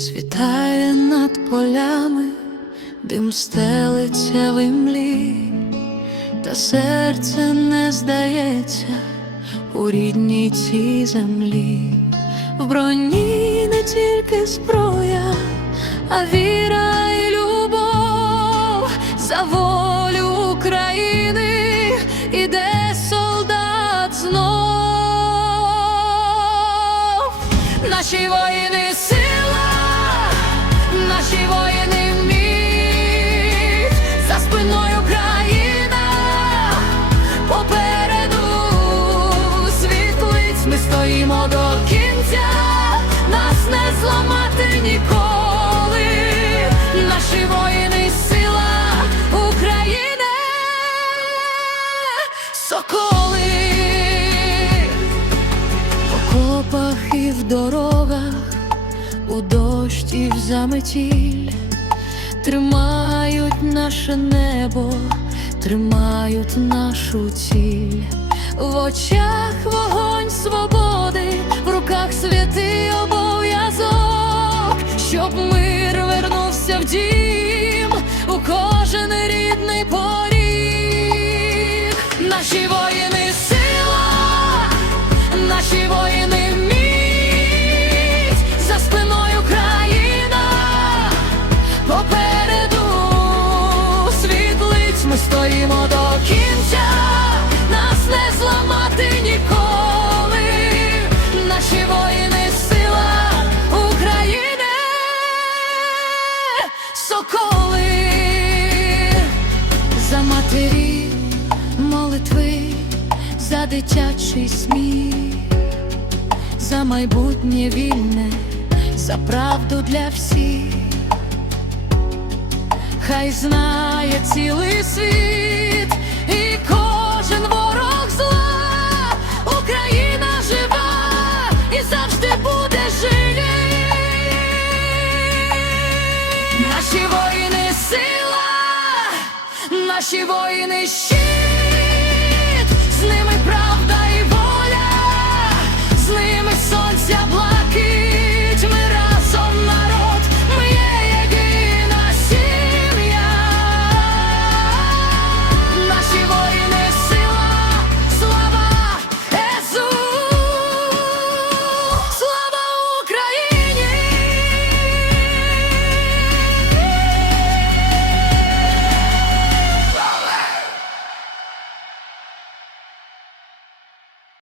світає над полями, дим стелиться в імлі, та серце не здається у рідній цій землі, в броні не тільки зброя, а віра і любов за волю України іде солдат знов. Наші воїни сила наші воїни міць, за спиною країна, попереду світлиць ми стоїмо до кінця, нас не зламати ніколи. Наші воїни сила України, соколи. В окопах і в дорогах, у дощ і в заметіль, тримають наше небо, тримають нашу ціль, в очах вогонь свободи, в руках святий обов'язок, щоб мир вернувся в дім у кожен рідний поріг. Світлиць стоїмо до кінця, нас не зламати ніколи. Наші воїни сила України, соколи за матері молитви, за дитячий сміх, за майбутнє вільне, за правду для всіх. Хай знає цілий світ і кожен ворог зла, Україна жива і завжди буде жити. Наші воїни сила, наші воїни щит.